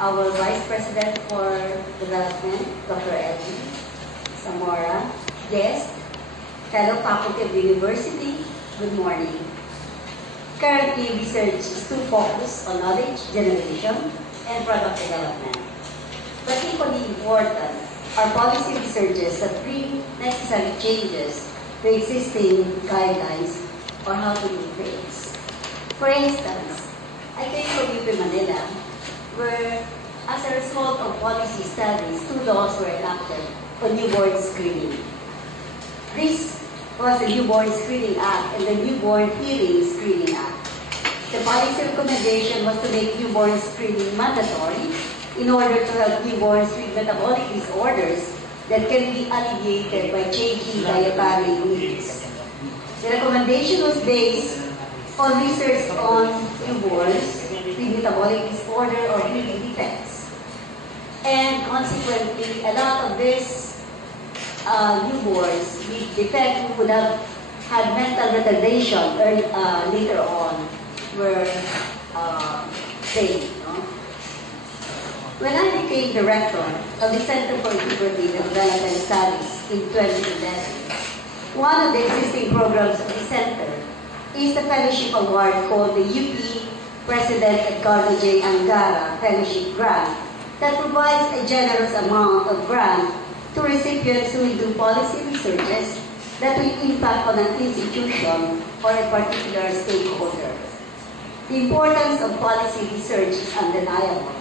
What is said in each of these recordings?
our Vice President for Development, Dr. Elvin Zamora, guest, fellow faculty of the university, good morning. Currently, research is to focus on knowledge generation and product development. But equally important are policy researches that bring necessary changes to existing guidelines or how to do things. For instance, I came from UP Manila, where as a result of policy studies, 2 laws were enacted on newborn screening. This was the Newborn Screening Act and the Newborn Hearing Screening Act. The policy recommendation was to make newborn screening mandatory in order to help newborns with metabolic disorders that can be alleviated by changing dietary needs. The recommendation was based on research on newborns with metabolic disorder or hearing defects. And consequently, a lot of these newborns with defect who would have had mental retardation later on were saved. No? When I became director of the Center for Integrative and Development Studies in 2011, one of the existing programs of the center is the fellowship award called the UP President Edgardo J. Angara Fellowship Grant that provides a generous amount of grant to recipients who will do policy researches that will impact on an institution or a particular stakeholder. The importance of policy research is undeniable.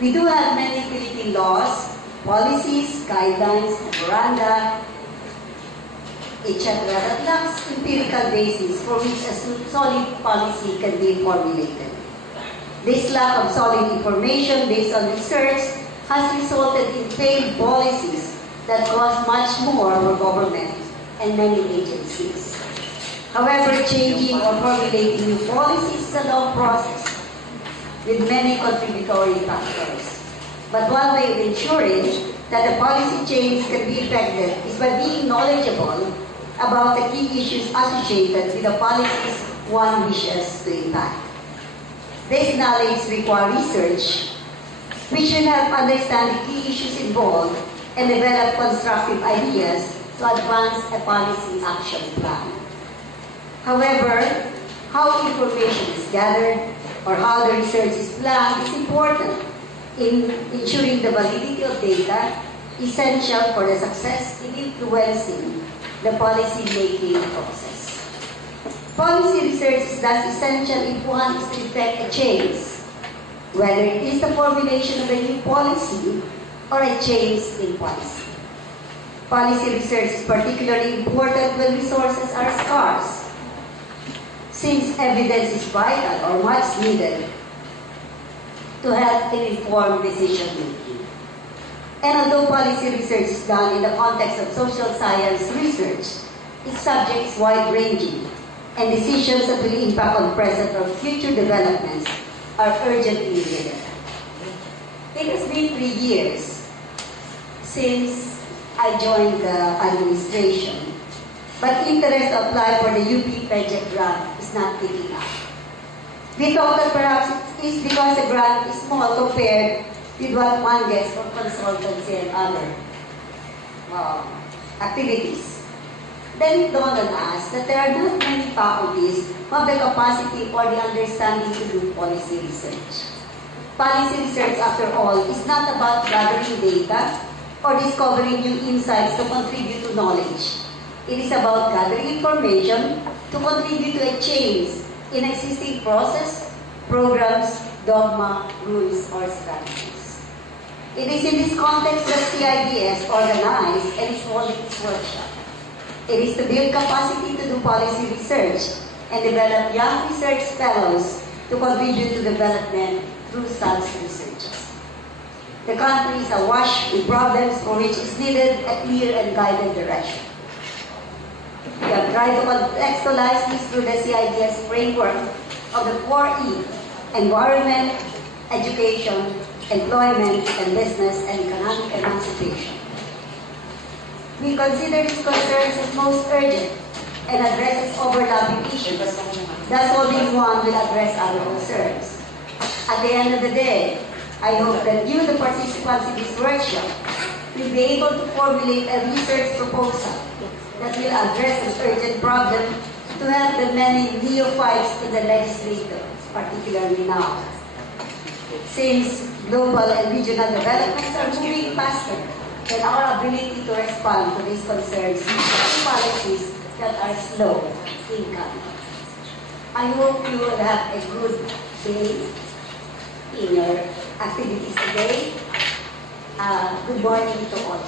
We do have many Philippine laws, policies, guidelines, memoranda, etc. that lacks empirical basis for which a solid policy can be formulated. This lack of solid information based on research has resulted in failed policies that cost much more for government and many agencies. However, changing or formulating new policies is a long process with many contributory factors. But one way of ensuring that the policy change can be effective is by being knowledgeable about the key issues associated with the policies one wishes to impact. This knowledge requires research, which will help understand the key issues involved and develop constructive ideas to advance a policy action plan. However, how information is gathered or how the research is planned is important in ensuring the validity of data, essential for the success in influencing the policy-making process. Policy research is thus essential if one is to effect a change, whether it is the formulation of a new policy or a change in policy. Policy research is particularly important when resources are scarce, since evidence is vital or much needed to help in informed decision-making. And although policy research is done in the context of social science research, its subject is wide-ranging, and decisions that will impact on present or future developments are urgently needed. It has been 3 years since I joined the administration, but interest to apply for the UP project grant is not picking up. We thought that perhaps it is because the grant is small compared with what one gets from consultancy and other activities. Then it dawned on us that there are not many faculties who have the capacity or the understanding to do policy research. Policy research, after all, is not about gathering data or discovering new insights to contribute to knowledge. It is about gathering information to contribute to a change in existing process, programs, dogma, rules, or strategies. It is in this context that CIDS organized and is holding its workshop. It is to build capacity to do policy research and develop young research fellows to contribute to development through such researches. The country is awash with problems for which is needed a clear and guided direction. We have tried to contextualize this through the CIDS framework of the 4E: environment, education, employment, and business and economic emancipation. We consider these concerns as most urgent and addresses overlapping issues. Thus, holding one will address other concerns. At the end of the day, I hope that you, the participants in this workshop, will be able to formulate a research proposal that will address this urgent problem to help the many neophytes in the legislature, particularly now. Since global and regional developments are moving faster than our ability to respond to these concerns and policies that are slow in coming. I hope you will have a good day in your activities today. Good morning to all.